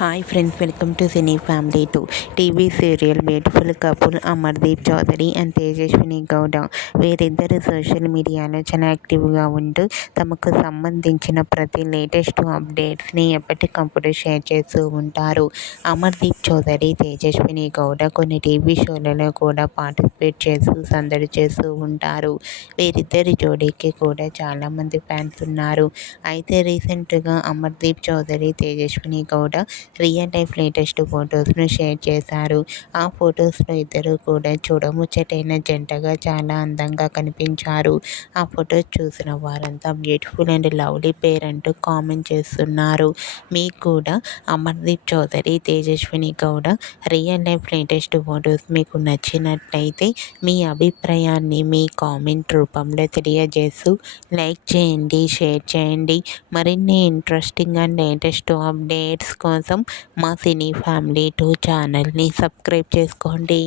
Hi friends, welcome to cine family 2. TV serial beautiful couple Amardeep Chowdary and Tejaswini Gowda వీరిద్దరు social మీడియాలో చాలా యాక్టివ్గా ఉంటూ తమకు సంబంధించిన ప్రతి లేటెస్ట్ అప్డేట్స్ని ఎప్పటికప్పుడు షేర్ చేస్తూ ఉంటారు. అమర్దీప్ చౌదరి, తేజస్విని గౌడ కొన్ని టీవీ షోలలో కూడా పార్టిసిపేట్ చేస్తూ సందడి చేస్తూ ఉంటారు. వీరిద్దరి జోడీకి కూడా చాలామంది ఫ్యాన్స్ ఉన్నారు. అయితే రీసెంట్గా Amardeep Chowdary, Tejaswini Gowda real life latest ఫొటోస్ను షేర్ చేశారు. ఆ ఫొటోస్లో ఇద్దరు కూడా చూడముచ్చటైన జంటగా చాలా అందంగా కనిపించారు. ఆ ఫొటోస్ చూసిన వారంతా బ్యూటిఫుల్ అండ్ లవ్లీ పేర్ అంటూ కామెంట్ చేస్తున్నారు. మీకు కూడా Amardeep Chowdary, Tejaswini Gowda real life latest photos మీకు నచ్చినట్లయితే మీ అభిప్రాయాన్ని మీ కామెంట్ రూపంలో తెలియజేస్తూ లైక్ చేయండి, షేర్ చేయండి. మరిన్ని ఇంట్రెస్టింగ్ అండ్ లేటెస్ట్ అప్డేట్స్ కోసం మా సినీ ఫ్యామిలీ 2 ఛానల్ని సబ్స్క్రైబ్ చేసుకోండి.